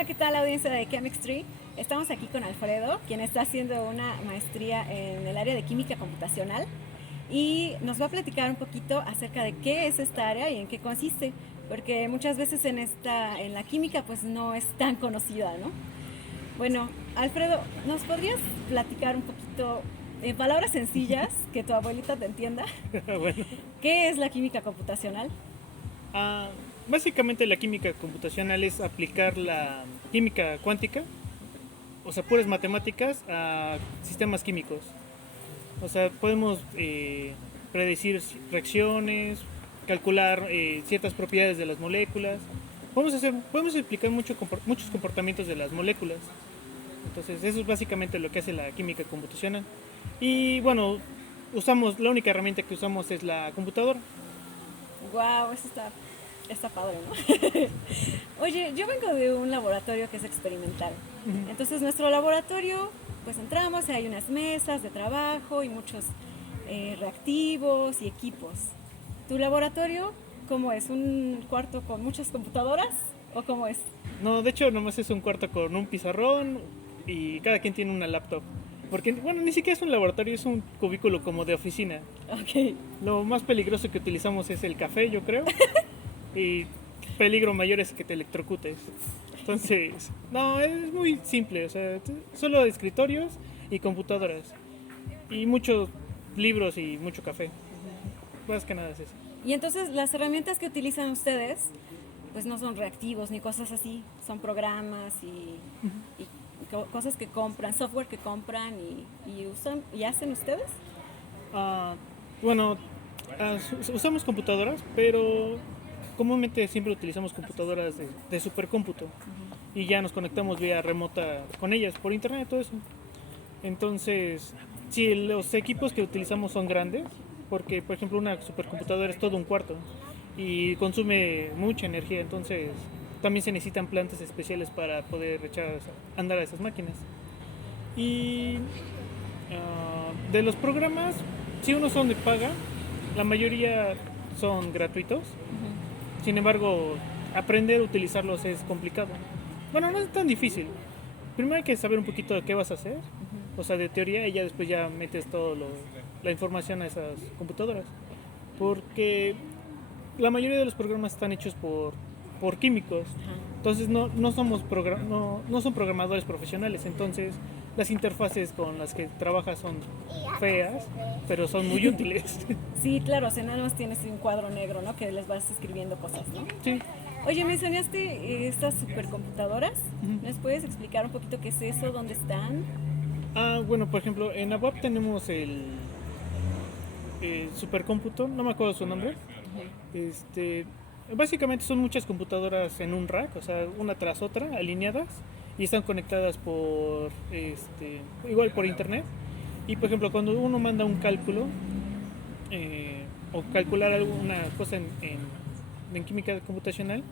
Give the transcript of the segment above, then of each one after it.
Hola, ¿qué tal, audiencia de Chemistry? Estamos aquí con Alfredo, quien está haciendo una maestría en el área de química computacional y nos va a platicar un poquito acerca de qué es esta área y en qué consiste, porque muchas veces en la química pues no es tan conocida, ¿no? Bueno, Alfredo, ¿nos podrías platicar un poquito en palabras sencillas que tu abuelita te entienda? Bueno, ¿Qué es la química computacional? ah, básicamente la química computacional es aplicar la química cuántica, o sea, puras matemáticas, a sistemas químicos. O sea, podemos predecir reacciones, calcular ciertas propiedades de las moléculas. Podemos explicar muchos comportamientos de las moléculas. Entonces, eso es básicamente lo que hace la química computacional. Y bueno, la única herramienta que usamos es la computadora. Wow, está padre, ¿no? Oye, yo vengo de un laboratorio que es experimental. Entonces, nuestro laboratorio, pues entramos y hay unas mesas de trabajo y muchos reactivos y equipos. ¿Tu laboratorio cómo es? ¿Un cuarto con muchas computadoras o cómo es? No, de hecho, nomás es un cuarto con un pizarrón y cada quien tiene una laptop. Porque, bueno, ni siquiera es un laboratorio, es un cubículo como de oficina. Ok. Lo más peligroso que utilizamos es el café, yo creo. Y peligro mayor es que te electrocutes. Entonces, no, es muy simple. O sea, solo escritorios y computadoras. Y muchos libros y mucho café. Más que nada es eso. Y entonces las herramientas que utilizan ustedes, pues no son reactivos ni cosas así, son programas y cosas que compran, software que compran y usan y hacen ustedes. Ah, bueno, usamos computadoras, pero comúnmente siempre utilizamos computadoras de supercómputo y ya nos conectamos vía remota con ellas por internet, todo eso. Entonces, si los equipos que utilizamos son grandes, porque por ejemplo una supercomputadora es todo un cuarto y consume mucha energía, entonces también se necesitan plantas especiales para poder echar a andar a esas máquinas. Y de los programas, si unos son de paga, la mayoría son gratuitos. Sin embargo, aprender a utilizarlos es complicado. Bueno, no es tan difícil. Primero hay que saber un poquito de qué vas a hacer, o sea, de teoría, y ya después ya metes toda la información a esas computadoras. Porque la mayoría de los programas están hechos por químicos. Entonces no son programadores profesionales. Entonces las interfaces con las que trabajas son feas, pero son muy útiles. Sí, claro, o sea, nada más tienes un cuadro negro, ¿no? Que les vas escribiendo cosas, ¿no? Sí. Oye, mencionaste estas supercomputadoras. ¿Nos puedes explicar un poquito qué es eso? ¿Dónde están? Bueno, por ejemplo, en ABAP tenemos el supercómputo, no me acuerdo su nombre. Este, básicamente son muchas computadoras en un rack, o sea, una tras otra, alineadas, y están conectadas igual por internet. Y por ejemplo, cuando uno manda un cálculo o calcular alguna cosa en química computacional,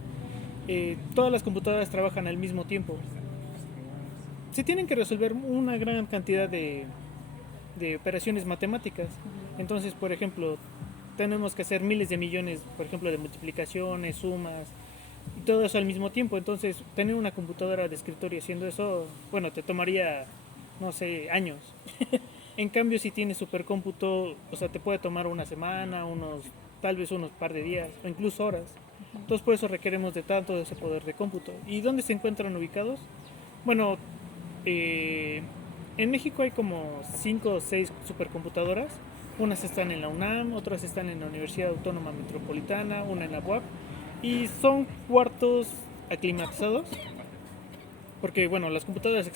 todas las computadoras trabajan al mismo tiempo. Se tienen que resolver una gran cantidad de operaciones matemáticas. Entonces, por ejemplo, tenemos que hacer miles de millones, por ejemplo, de multiplicaciones, sumas, y todo eso al mismo tiempo. Entonces, tener una computadora de escritorio haciendo eso, bueno, te tomaría, no sé, años. En cambio, si tienes supercómputo, o sea, te puede tomar una semana, tal vez unos par de días, o incluso horas. Entonces, por eso requeremos de tanto de ese poder de cómputo. ¿Y dónde se encuentran ubicados? Bueno, eh, en México hay como 5 o 6 supercomputadoras. Unas están en la UNAM, otras están en la Universidad Autónoma Metropolitana, una en la UAP. Y son cuartos aclimatizados, porque bueno, las computadoras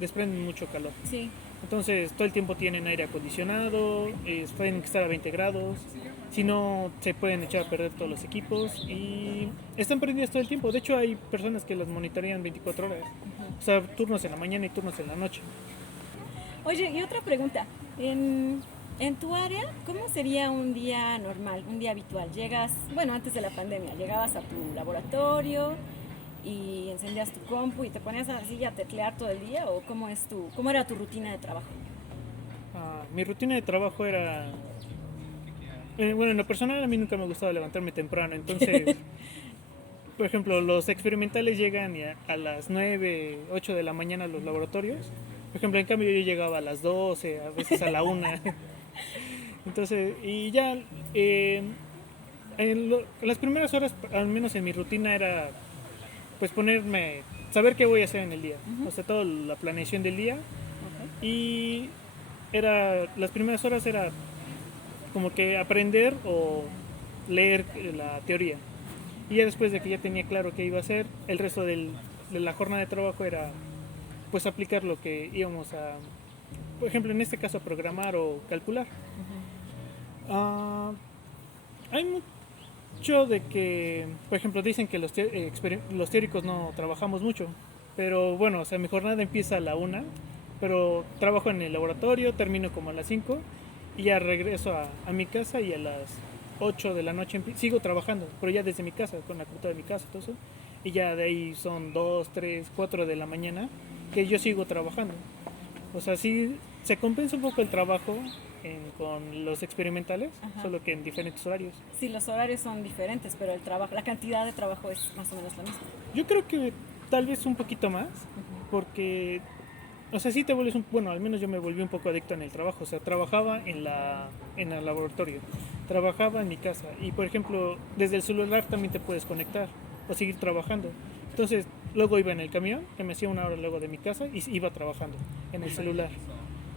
desprenden mucho calor. Sí. Entonces todo el tiempo tienen aire acondicionado, tienen que estar a 20 grados, si no se pueden echar a perder todos los equipos y están prendidas todo el tiempo. De hecho hay personas que las monitorean 24 horas, o sea, turnos en la mañana y turnos en la noche. Oye, y otra pregunta. En tu área, ¿cómo sería un día normal, un día habitual? Llegas, bueno, antes de la pandemia, llegabas a tu laboratorio y encendías tu compu y te ponías así a teclear todo el día, o cómo era tu rutina de trabajo? Mi rutina de trabajo era, bueno, en lo personal a mí nunca me gustaba levantarme temprano, entonces por ejemplo, los experimentales llegan a las 9, 8 de la mañana a los laboratorios. Por ejemplo, en cambio yo llegaba a las 12, a veces a la 1. Entonces, y ya en las primeras horas, al menos en mi rutina, era pues saber qué voy a hacer en el día. O sea, toda la planeación del día. Ok. Y las primeras horas era como que aprender o leer la teoría. Y ya después de que ya tenía claro qué iba a hacer, el resto de la jornada de trabajo era pues aplicar lo que íbamos a, por ejemplo, en este caso, a programar o calcular. Ah, hay mucho de que, por ejemplo, dicen que los teóricos no trabajamos mucho, pero bueno, o sea, mi jornada empieza a la 1, pero trabajo en el laboratorio, termino como a las 5 y ya regreso a mi casa, y a las 8 de la noche sigo trabajando, pero ya desde mi casa, con la computadora de mi casa, todo eso, y ya de ahí son 2, 3, 4 de la mañana que yo sigo trabajando. O sea, sí se compensa un poco el trabajo con los experimentales, Ajá. solo que en diferentes horarios. Sí, los horarios son diferentes, pero el trabajo, la cantidad de trabajo es más o menos la misma. Yo creo que tal vez un poquito más, porque, o sea, sí te vuelves bueno, al menos yo me volví un poco adicto en el trabajo. O sea, trabajaba en el laboratorio, trabajaba en mi casa, y por ejemplo, desde el celular también te puedes conectar o seguir trabajando. Entonces, luego iba en el camión, que me hacía una hora luego de mi casa, y iba trabajando en el celular.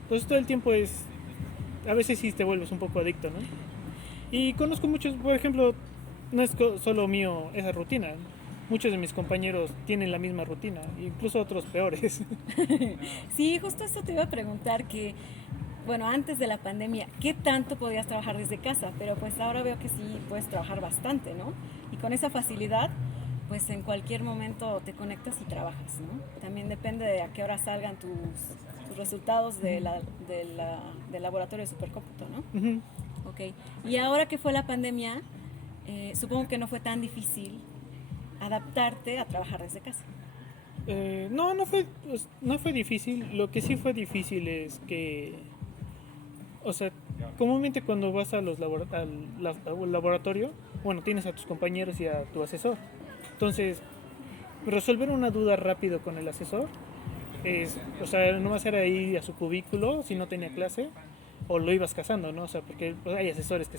Entonces, todo el tiempo a veces sí te vuelves un poco adicto, ¿no? Y conozco muchos, por ejemplo, no es solo mío esa rutina. Muchos de mis compañeros tienen la misma rutina, incluso otros peores. Sí, justo esto te iba a preguntar que, bueno, antes de la pandemia, ¿qué tanto podías trabajar desde casa? Pero pues ahora veo que sí puedes trabajar bastante, ¿no? Y con esa facilidad, pues en cualquier momento te conectas y trabajas, ¿no? También depende de a qué hora salgan tus resultados del laboratorio de supercómputo, ¿no? Ujú. Ok. Y ahora que fue la pandemia, supongo que no fue tan difícil adaptarte a trabajar desde casa. No, no fue difícil. Lo que sí fue difícil es que, o sea, comúnmente cuando vas al laboratorio, bueno, tienes a tus compañeros y a tu asesor. Entonces, resolver una duda rápido con el asesor o sea, no vas a ir ahí a su cubículo si no tenía clase, o lo ibas cazando, ¿no? O sea, porque pues, hay asesores que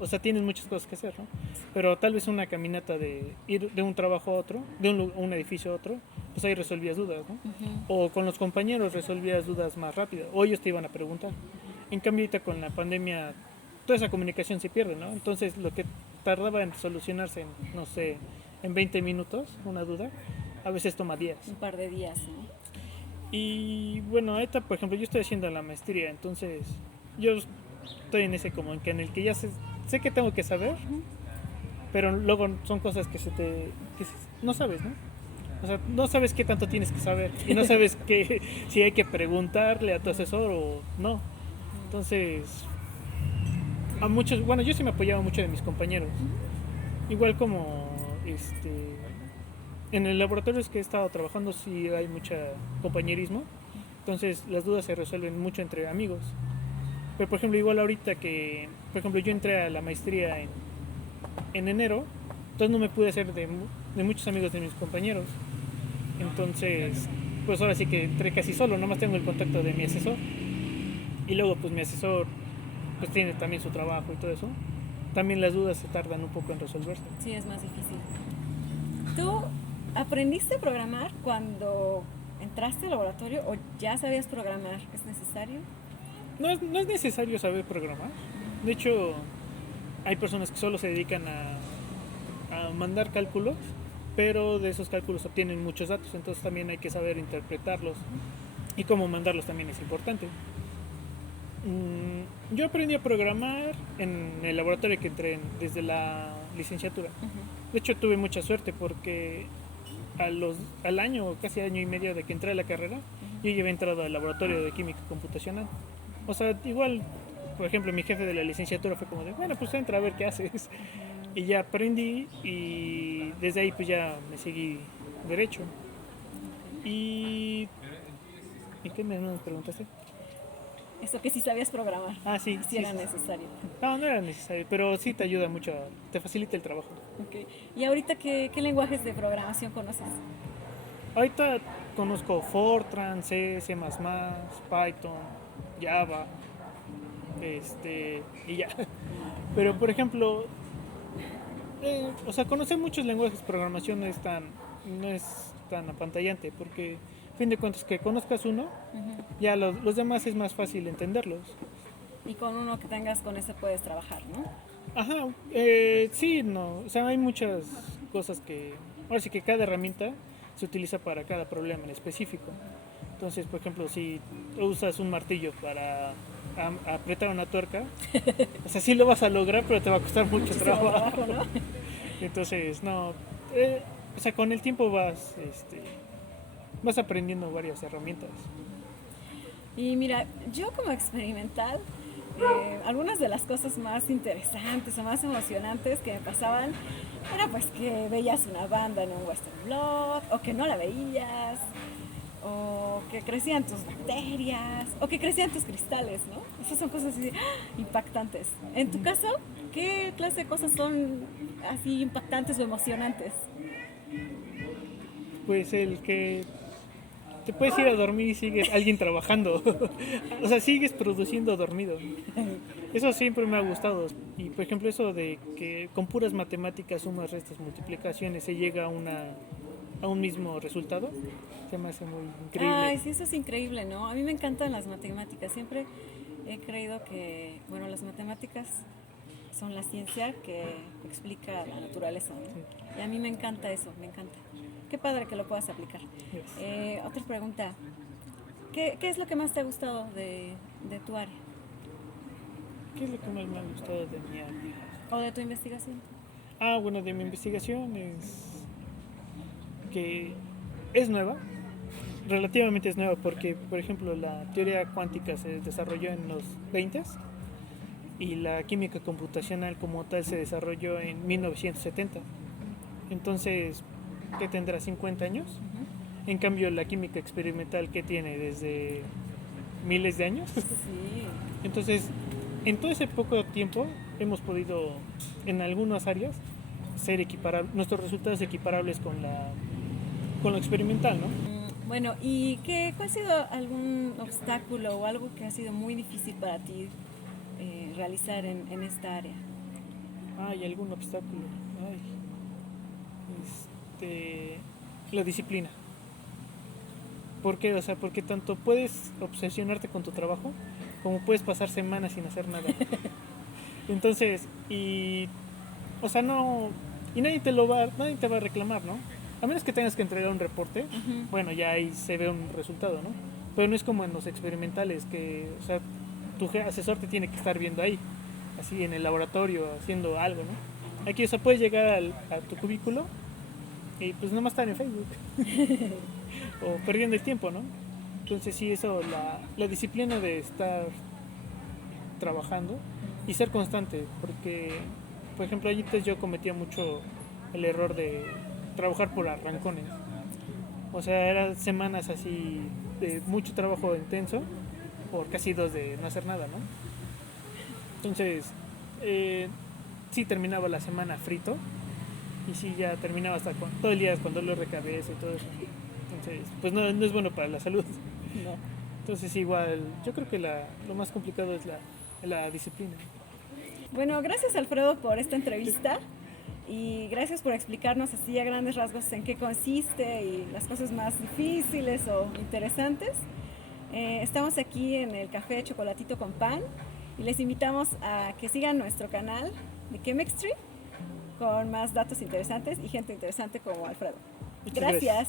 o sea, tienes muchas cosas que hacer, ¿no? Pero tal vez una caminata de ir de un trabajo a otro, de un edificio a otro, pues ahí resolvías dudas, ¿no? O con los compañeros resolvías dudas más rápido, o ellos te iban a preguntar. En cambio, ahorita con la pandemia, toda esa comunicación se pierde, ¿no? Entonces, lo que tardaba en solucionarse no sé, en 20 minutos, una duda, a veces toma días. Un par de días, ¿no? Y bueno, ahorita, por ejemplo, yo estoy haciendo la maestría, entonces yo estoy en ese como en el que ya sé que tengo que saber, pero luego son cosas no sabes, ¿no? O sea, no sabes qué tanto tienes que saber, y no sabes si hay que preguntarle a tu asesor o no. Entonces, bueno, yo sí me apoyaba mucho de mis compañeros. Igual como en el laboratorio es que he estado trabajando, sí hay mucho compañerismo, entonces las dudas se resuelven mucho entre amigos. Pero por ejemplo, igual ahorita que, por ejemplo, yo entré a la maestría en enero, entonces no me pude hacer de muchos amigos de mis compañeros. Entonces, pues ahora sí que entré casi solo, nomás tengo el contacto de mi asesor. Y luego pues mi asesor pues tiene también su trabajo y todo eso. También las dudas se tardan un poco en resolverse. Sí, es más difícil. ¿Tú aprendiste a programar cuando entraste al laboratorio o ya sabías programar? ¿Es necesario? No es necesario saber programar. De hecho, hay personas que solo se dedican a mandar cálculos, pero de esos cálculos obtienen muchos datos, entonces también hay que saber interpretarlos, y cómo mandarlos también es importante. Yo aprendí a programar en el laboratorio que entré desde la licenciatura. De hecho, tuve mucha suerte porque al año, casi año y medio de que entré a la carrera, yo ya había entrado al laboratorio de química computacional. O sea, igual, por ejemplo, mi jefe de la licenciatura fue como de, bueno, pues entra a ver qué haces. Y ya aprendí, y desde ahí pues ya me seguí derecho. ¿Y qué me preguntaste? Eso que sí sabías programar. Ah, sí, Si sí, era sí. necesario. No, no era necesario, pero sí te ayuda mucho, te facilita el trabajo. Ok. ¿Y ahorita qué lenguajes de programación conoces? Ahorita conozco Fortran, C, C++, Python, Java, y ya. Pero por ejemplo, o sea, conocer muchos lenguajes de programación no es tan apantallante, porque a fin de cuentas que conozcas uno, ya los demás es más fácil entenderlos. Y con uno que tengas con ese puedes trabajar, ¿no? Ajá, sí, no, o sea, hay muchas cosas que, ahora sí que cada herramienta se utiliza para cada problema en específico. Entonces, por ejemplo, si usas un martillo para apretar una tuerca, o sea, sí lo vas a lograr, pero te va a costar mucho Muchísimo trabajo. trabajo, ¿no? Entonces, no, o sea, con el tiempo vas aprendiendo varias herramientas. Y mira, yo como experimental, algunas de las cosas más interesantes o más emocionantes que me pasaban era pues que veías una banda en un western blog, o que no la veías, o que crecían tus bacterias, o que crecían tus cristales, ¿no? Esas son cosas así impactantes. En tu caso, ¿qué clase de cosas son así impactantes o emocionantes? Pues el que te puedes ir a dormir y sigues alguien trabajando. O sea, sigues produciendo dormido. Eso siempre me ha gustado. Y por ejemplo, eso de que con puras matemáticas, sumas, restas, multiplicaciones, se llega a un mismo resultado, se me hace muy increíble. Ay, sí, eso es increíble, ¿no? A mí me encantan las matemáticas. Siempre he creído que, bueno, las matemáticas son la ciencia que explica la naturaleza, ¿no? Y a mí me encanta eso, me encanta. Qué padre que lo puedas aplicar. Otra pregunta. ¿Qué es lo que más te ha gustado de tu área ¿Qué es lo que más me ha gustado de mi área? o de tu investigación? Ah, bueno, de mi investigación es que es nueva, relativamente es nueva, porque, por ejemplo, la teoría cuántica se desarrolló en los 20 y la química computacional como tal se desarrolló en 1970. Entonces, ¿qué tendrá? ¿50 años? En cambio, la química experimental, ¿qué tiene? Desde miles de años. Sí. Entonces, en todo ese poco tiempo hemos podido, en algunas áreas, ser equiparables, nuestros resultados equiparables con lo experimental, ¿no? Bueno, ¿y cuál ha sido algún obstáculo o algo que ha sido muy difícil para ti realizar en esta área? Hay algún obstáculo. La disciplina. ¿Por qué? O sea, porque tanto puedes obsesionarte con tu trabajo como puedes pasar semanas sin hacer nada. Entonces, o sea, no, y nadie te va a reclamar, ¿no? A menos que tengas que entregar un reporte, bueno, ya ahí se ve un resultado, ¿no? Pero no es como en los experimentales, que, o sea, tu asesor te tiene que estar viendo ahí, así en el laboratorio, haciendo algo, ¿no? Aquí, o sea, puedes llegar a tu cubículo y pues nomás estar en Facebook o perdiendo el tiempo, ¿no? Entonces sí, eso, la disciplina de estar trabajando y ser constante, porque, por ejemplo, antes yo cometía mucho el error de trabajar por arrancones. O sea, eran semanas así de mucho trabajo intenso por casi 2 de no hacer nada, ¿no? Entonces, sí terminaba la semana frito y sí ya terminaba hasta todo el día con dolor de cabeza y todo eso. Entonces, pues no es bueno para la salud. No. Entonces igual, yo creo que lo más complicado es la disciplina. Bueno, gracias Alfredo por esta entrevista y gracias por explicarnos así a grandes rasgos en qué consiste y las cosas más difíciles o interesantes. Estamos aquí en el Café Chocolatito con Pan y les invitamos a que sigan nuestro canal de Chemistry con más datos interesantes y gente interesante como Alfredo. Muchas Gracias.